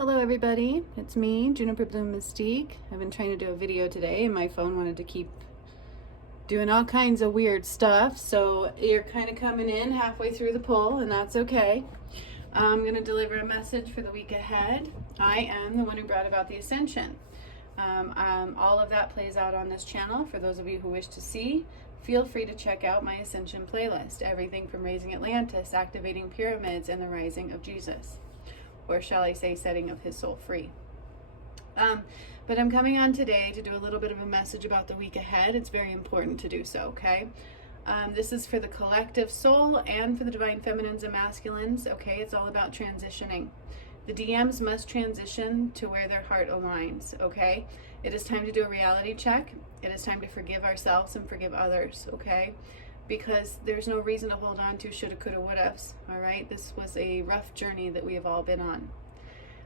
Hello everybody, it's me, Juniper Bloom Mystique. I've been trying to do a video today and my phone wanted to keep doing all kinds of weird stuff, so you're kind of coming in halfway through the pull and that's okay. I'm going to deliver a message for the week ahead. I am the one who brought about the ascension. All of that plays out on this channel. For those of you who wish to see, feel free to check out my ascension playlist. Everything from raising Atlantis, activating pyramids, and the rising of Jesus. Or shall I say, setting of his soul free. But I'm coming on today to do a little bit of a message about the week ahead. It's very important to do so, okay? This is for the collective soul and for the divine feminines and masculines, okay? It's all about transitioning. The DMs must transition to where their heart aligns, okay? It is time to do a reality check. It is time to forgive ourselves and forgive others, okay? Because there's no reason to hold on to shoulda, coulda, wouldas, all right? This was a rough journey that we have all been on.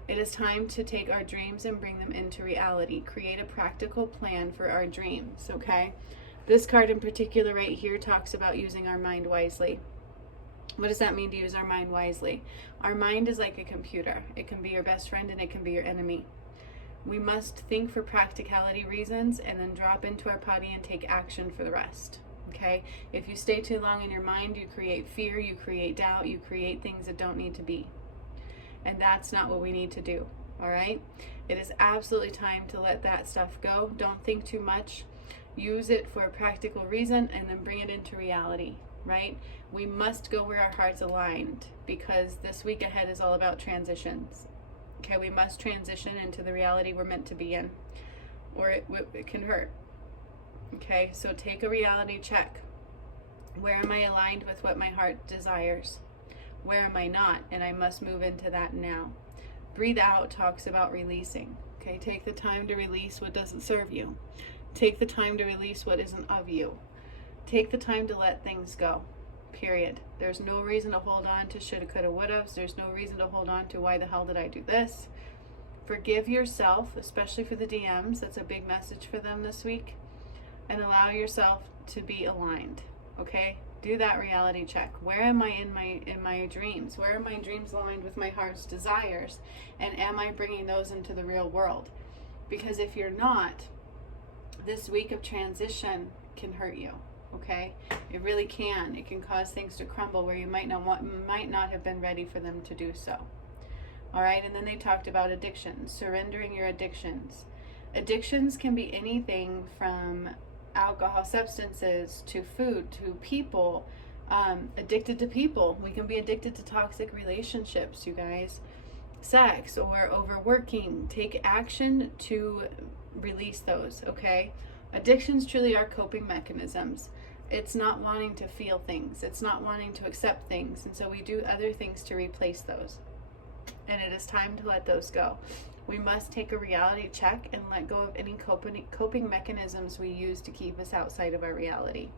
It is time to take our dreams and bring them into reality. Create a practical plan for our dreams, okay? This card in particular right here talks about using our mind wisely. What does that mean to use our mind wisely? Our mind is like a computer. It can be your best friend and it can be your enemy. We must think for practicality reasons and then drop into our body and take action for the rest. Okay, if you stay too long in your mind, you create fear, you create doubt, you create things that don't need to be. And that's not what we need to do, all right? It is absolutely time to let that stuff go. Don't think too much. Use it for a practical reason and then bring it into reality, right? We must go where our heart's aligned because this week ahead is all about transitions. Okay, we must transition into the reality we're meant to be in, or it can hurt. Okay, so take a reality check. Where am I aligned with what my heart desires? Where am I not? And I must move into that now. Breathe out talks about releasing. Okay, take the time to release what doesn't serve you. Take the time to release what isn't of you. Take the time to let things go, period. There's no reason to hold on to shoulda, coulda, wouldas. There's no reason to hold on to why the hell did I do this. Forgive yourself, especially for the DMs. That's a big message for them this week. And allow yourself to be aligned, okay? Do that reality check. Where am I in my dreams? Where are my dreams aligned with my heart's desires? And am I bringing those into the real world? Because if you're not, this week of transition can hurt you, okay? It really can. It can cause things to crumble where you might not have been ready for them to do so. All right, and then they talked about addictions, surrendering your addictions. Addictions can be anything from alcohol, substances, to food, to people, addicted to people. We can be addicted to toxic relationships, you guys. Sex or overworking. Take action to release those, okay? Addictions truly are coping mechanisms. It's not wanting to feel things. It's not wanting to accept things. And so we do other things to replace those. And it is time to let those go. We must take a reality check and let go of any coping mechanisms we use to keep us outside of our reality.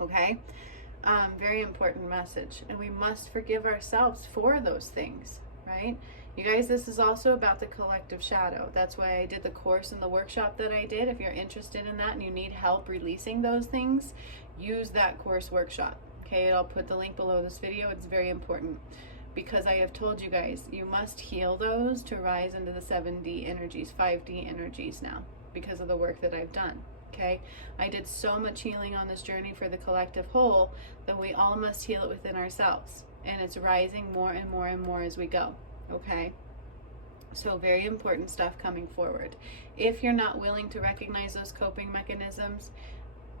Okay? Very important message. And we must forgive ourselves for those things, right? You guys, this is also about the collective shadow. That's why I did the course and the workshop that I did. If you're interested in that and you need help releasing those things, use that course workshop. Okay? I'll put the link below this video. It's very important. Because I have told you guys, you must heal those to rise into the 7D energies, 5D energies now, because of the work that I've done, okay? I did so much healing on this journey for the collective whole that we all must heal it within ourselves. And it's rising more and more and more as we go, okay? So very important stuff coming forward. If you're not willing to recognize those coping mechanisms,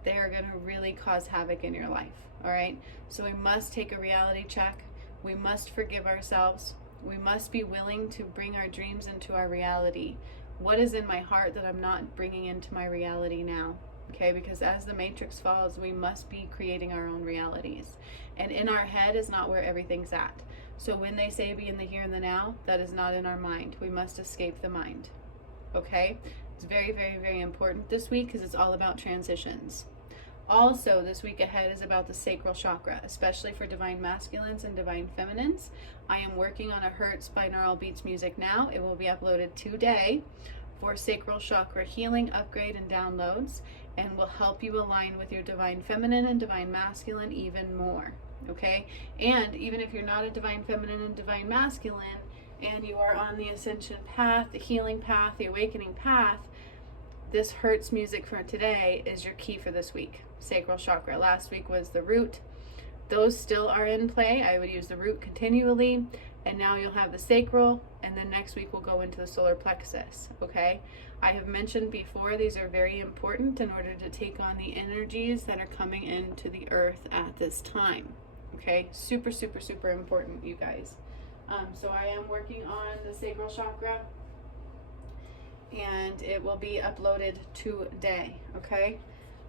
they are going to really cause havoc in your life, all right? So we must take a reality check. We must forgive ourselves. We must be willing to bring our dreams into our reality. What is in my heart that I'm not bringing into my reality now? Okay, because as the matrix falls, we must be creating our own realities. And in our head is not where everything's at. So when they say be in the here and the now, that is not in our mind. We must escape the mind. Okay? It's very, very, very important this week because it's all about transitions. Also, this week ahead is about the sacral chakra, especially for divine masculines and divine feminines. I am working on a Hertz binaural beats music now. It will be uploaded today for sacral chakra healing, upgrade, and downloads, and will help you align with your divine feminine and divine masculine even more. okay? And even if you're not a divine feminine and divine masculine, and you are on the ascension path, the healing path, the awakening path, this Hertz music for today is your key for this week. Sacral chakra. Last week was the root. Those still are in play. I would use the root continually, and now you'll have the sacral, and then next week we'll go into the solar plexus, okay? I have mentioned before, these are very important in order to take on the energies that are coming into the earth at this time, okay? Super, super, super important, you guys. So I am working on the sacral chakra, and it will be uploaded today, okay?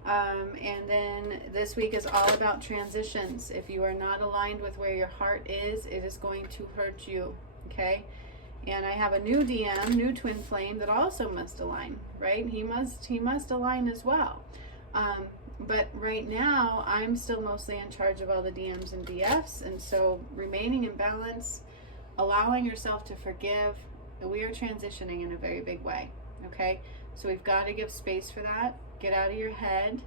And then this week is all about transitions. If you are not aligned with where your heart is, it is going to hurt you, okay? And I have a new DM, new twin flame, that also must align, right? He must align as well. But right now, I'm still mostly in charge of all the DMs and DFs, and so remaining in balance, allowing yourself to forgive, we are transitioning in a very big way, okay? So we've got to give space for that. Get out of your head.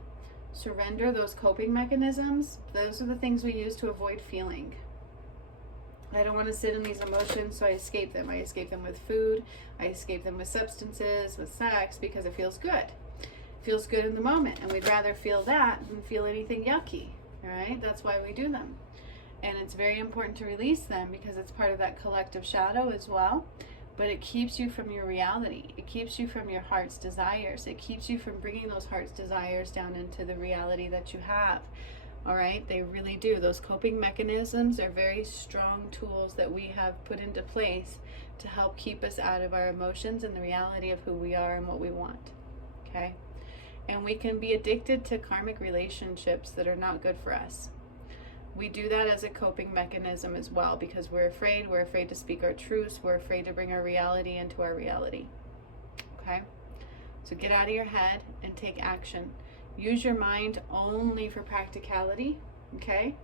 Surrender those coping mechanisms. Those are the things we use to avoid feeling. I don't want to sit in these emotions, so I escape them. I escape them with food. I escape them with substances, with sex, because it feels good. It feels good in the moment, and we'd rather feel that than feel anything yucky, all right? That's why we do them. And it's very important to release them because it's part of that collective shadow as well. But it keeps you from your reality. It keeps you from your heart's desires. It keeps you from bringing those heart's desires down into the reality that you have. All right? They really do. Those coping mechanisms are very strong tools that we have put into place to help keep us out of our emotions and the reality of who we are and what we want. Okay? And we can be addicted to karmic relationships that are not good for us. We do that as a coping mechanism as well because we're afraid to speak our truths, we're afraid to bring our reality into our reality. Okay? So get out of your head and take action. Use your mind only for practicality, okay?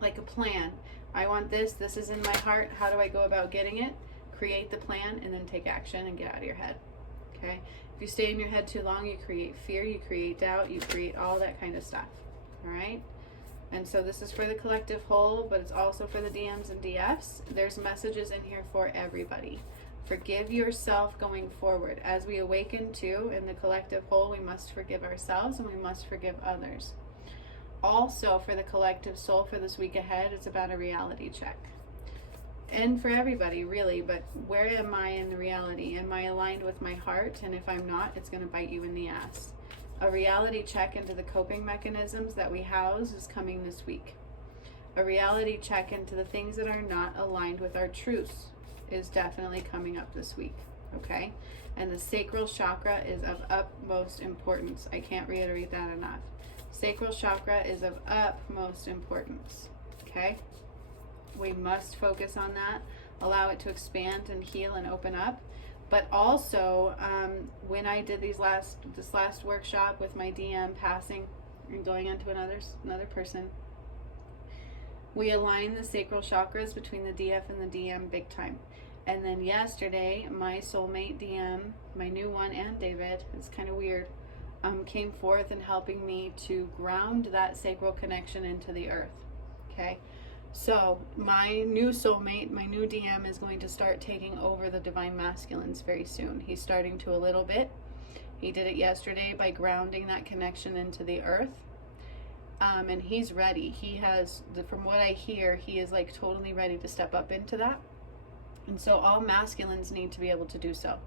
Like a plan. I want this is in my heart, how do I go about getting it? Create the plan and then take action and get out of your head, okay? If you stay in your head too long, you create fear, you create doubt, you create all that kind of stuff, all right? And so this is for the collective whole, but it's also for the DMs and DFs. There's messages in here for everybody. Forgive yourself going forward. As we awaken too, in the collective whole, we must forgive ourselves and we must forgive others. Also, for the collective soul for this week ahead, it's about a reality check. And for everybody, really, but where am I in the reality? Am I aligned with my heart? And if I'm not, it's going to bite you in the ass. A reality check into the coping mechanisms that we house is coming this week. A reality check into the things that are not aligned with our truths is definitely coming up this week, okay? And the sacral chakra is of utmost importance. I can't reiterate that enough. Sacral chakra is of utmost importance, okay? We must focus on that, allow it to expand and heal and open up. But also, when I did this last workshop with my DM passing and going on to another person, we aligned the sacral chakras between the DF and the DM big time. And then yesterday, my soulmate DM, my new one, and David, it's kind of weird, came forth and helping me to ground that sacral connection into the earth, okay? So my new soulmate, my new DM is going to start taking over the divine masculines very soon. He's starting to a little bit. He did it yesterday by grounding that connection into the earth. And he's ready. He has, from what I hear, he is like totally ready to step up into that. And so all masculines need to be able to do so.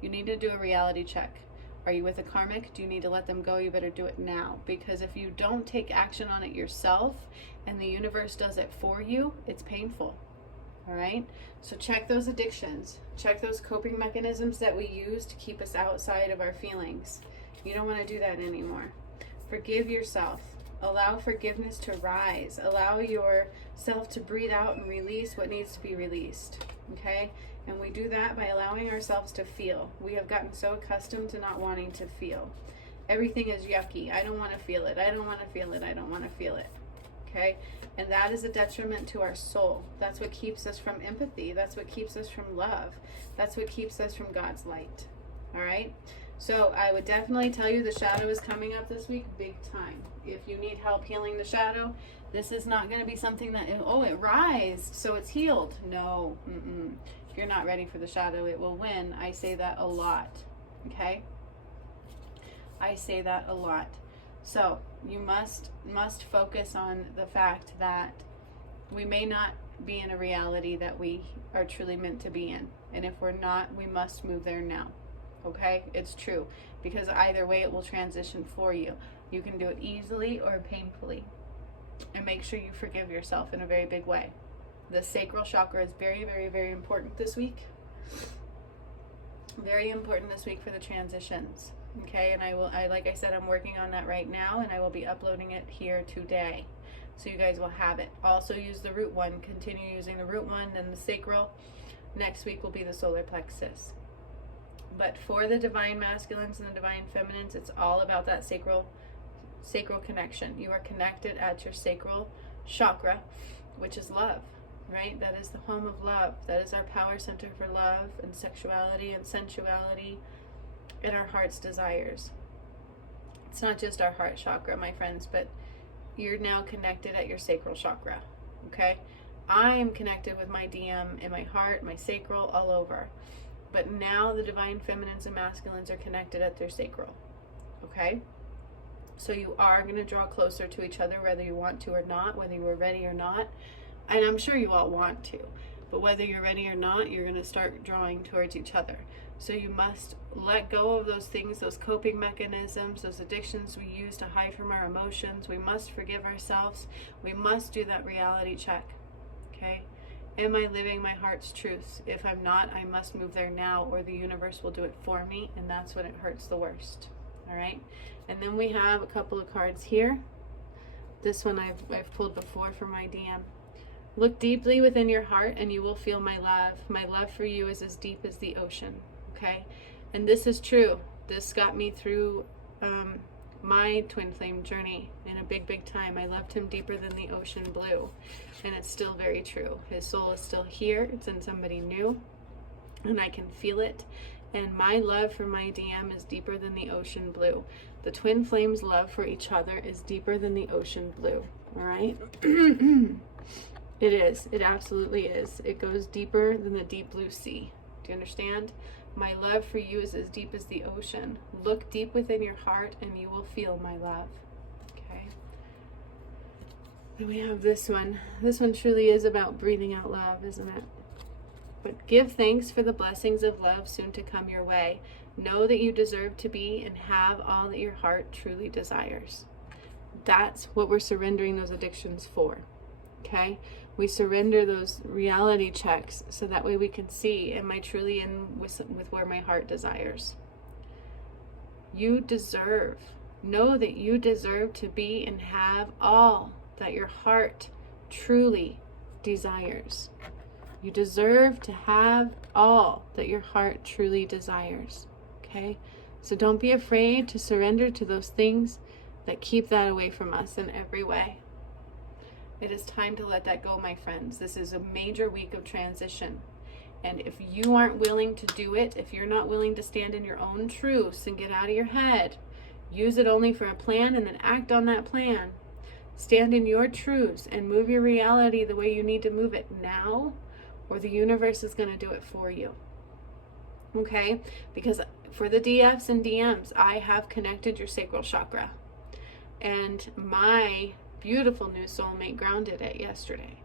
You need to do a reality check. Are you with a karmic? Do you need to let them go? You better do it now. Because if you don't take action on it yourself and the universe does it for you, it's painful. All right? So check those addictions. Check those coping mechanisms that we use to keep us outside of our feelings. You don't want to do that anymore. Forgive yourself. Allow forgiveness to rise. Allow yourself to breathe out and release what needs to be released. Okay? And we do that by allowing ourselves to feel. We have gotten so accustomed to not wanting to feel. Everything is yucky. I don't want to feel it. I don't want to feel it. I don't want to feel it. Okay? And that is a detriment to our soul. That's what keeps us from empathy. That's what keeps us from love. That's what keeps us from God's light. All right? So I would definitely tell you the shadow is coming up this week big time. If you need help healing the shadow, this is not going to be something that, oh, it rised, so it's healed. No. If you're not ready for the shadow, it will win. I say that a lot, okay? I say that a lot. So you must focus on the fact that we may not be in a reality that we are truly meant to be in. And if we're not, we must move there now. Okay? It's true. Because either way, it will transition for you. You can do it easily or painfully. And make sure you forgive yourself in a very big way. The sacral chakra is very, very, very important this week. Very important this week for the transitions. Okay, and like I said, I'm working on that right now, and I will be uploading it here today. So you guys will have it. Also use the root one. Continue using the root one and the sacral. Next week will be the solar plexus. But for the divine masculines and the divine feminines, it's all about that sacral connection. You are connected at your sacral chakra, which is love, right? That is the home of love. That is our power center for love and sexuality and sensuality and our heart's desires. It's not just our heart chakra, my friends, but you're now connected at your sacral chakra, okay? I am connected with my DM in my heart, my sacral, all over. But now the divine feminines and masculines are connected at their sacral, okay? So you are going to draw closer to each other, whether you want to or not, whether you are ready or not. And I'm sure you all want to. But whether you're ready or not, you're going to start drawing towards each other. So you must let go of those things, those coping mechanisms, those addictions we use to hide from our emotions. We must forgive ourselves. We must do that reality check, okay? Am I living my heart's truths? If I'm not, I must move there now, or the universe will do it for me, and that's when it hurts the worst, all right? And then we have a couple of cards here. This one I've pulled before for my DM. Look deeply within your heart and you will feel my love. My love for you is as deep as the ocean, okay? And this is true. This got me through my twin flame journey in a big, big time. I loved him deeper than the ocean blue. And it's still very true. His soul is still here. It's in somebody new. And I can feel it. And my love for my DM is deeper than the ocean blue. The twin flames' love for each other is deeper than the ocean blue. All right? It is. It absolutely is. It goes deeper than the deep blue sea. Do you understand? My love for you is as deep as the ocean. Look deep within your heart and you will feel my love. Okay? Then we have this one. This one truly is about breathing out love, isn't it? But give thanks for the blessings of love soon to come your way. Know that you deserve to be and have all that your heart truly desires. That's what we're surrendering those addictions for. Okay? We surrender those reality checks so that way we can see, am I truly in with where my heart desires? You deserve. Know that you deserve to be and have all that your heart truly desires. You deserve to have all that your heart truly desires. Okay? So don't be afraid to surrender to those things that keep that away from us in every way. It is time to let that go, my friends. This is a major week of transition. And if you aren't willing to do it, if you're not willing to stand in your own truths and get out of your head, use it only for a plan and then act on that plan. Stand in your truths and move your reality the way you need to move it now, or the universe is going to do it for you. Okay? Because for the DFs and DMs, I have connected your sacral chakra. And my beautiful new soulmate grounded it yesterday.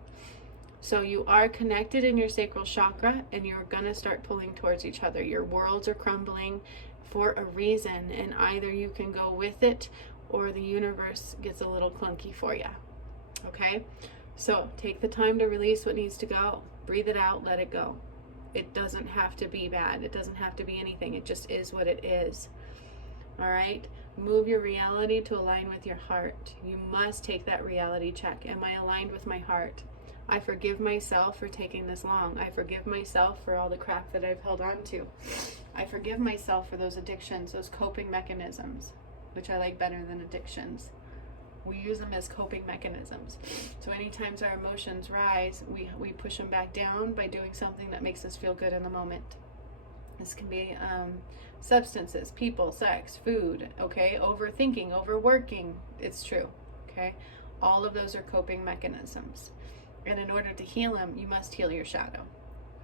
So you are connected in your sacral chakra and you're going to start pulling towards each other. Your worlds are crumbling for a reason, and either you can go with it or the universe gets a little clunky for you. Okay? So take the time to release what needs to go. Breathe it out, let it go. It doesn't have to be bad. It doesn't have to be anything. It just is what it is. All right? Move your reality to align with your heart. You must take that reality check. Am I aligned with my heart? I forgive myself for taking this long. I forgive myself for all the crap that I've held on to. I forgive myself for those addictions, those coping mechanisms, which I like better than addictions. We use them as coping mechanisms. So anytime our emotions rise, we push them back down by doing something that makes us feel good in the moment. This can be substances, people, sex, food, okay? Overthinking, overworking. It's true, okay? All of those are coping mechanisms. And in order to heal them, you must heal your shadow,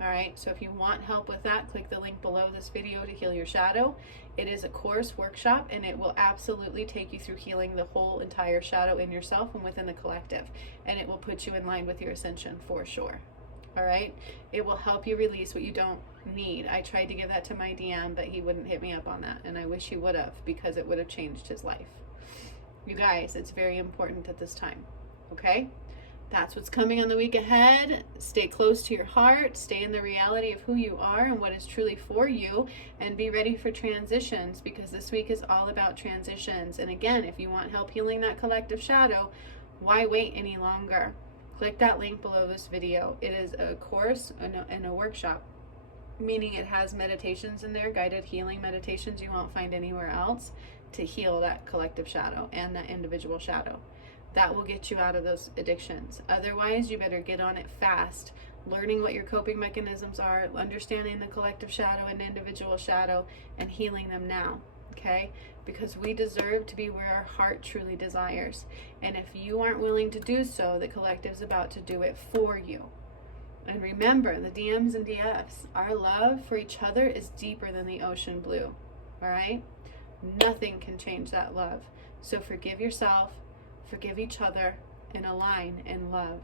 All right, so if you want help with that, click the link below this video to heal your shadow. It is a course workshop, and it will absolutely take you through healing the whole entire shadow in yourself and within the collective, and it will put you in line with your ascension for sure. All right, it will help you release what you don't need. I tried to give that to my DM, but he wouldn't hit me up on that, and I wish he would have, because it would have changed his life. You guys, it's very important at this time. Okay, that's what's coming on the week ahead. Stay close to your heart, stay in the reality of who you are and what is truly for you, and be ready for transitions, because this week is all about transitions. And again, if you want help healing that collective shadow, why wait any longer? Click that link below this video. It is a course and a workshop, meaning it has meditations in there, guided healing meditations you won't find anywhere else, to heal that collective shadow and that individual shadow. That will get you out of those addictions. Otherwise, you better get on it fast, learning what your coping mechanisms are, understanding the collective shadow and individual shadow, and healing them now, okay? Because we deserve to be where our heart truly desires. And if you aren't willing to do so, the collective's about to do it for you. And remember, the DMs and DFs, our love for each other is deeper than the ocean blue, all right? Nothing can change that love. So forgive yourself, forgive each other, and align in love.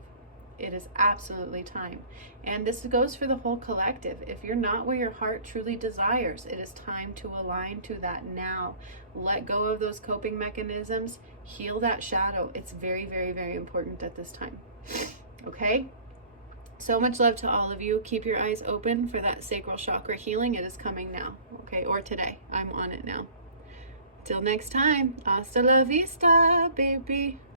It is absolutely time. And this goes for the whole collective. If you're not where your heart truly desires, it is time to align to that now. Let go of those coping mechanisms. Heal that shadow. It's very, very, very important at this time. Okay? So much love to all of you. Keep your eyes open for that sacral chakra healing. It is coming now. Okay? Or today. I'm on it now. Till next time. Hasta la vista, baby.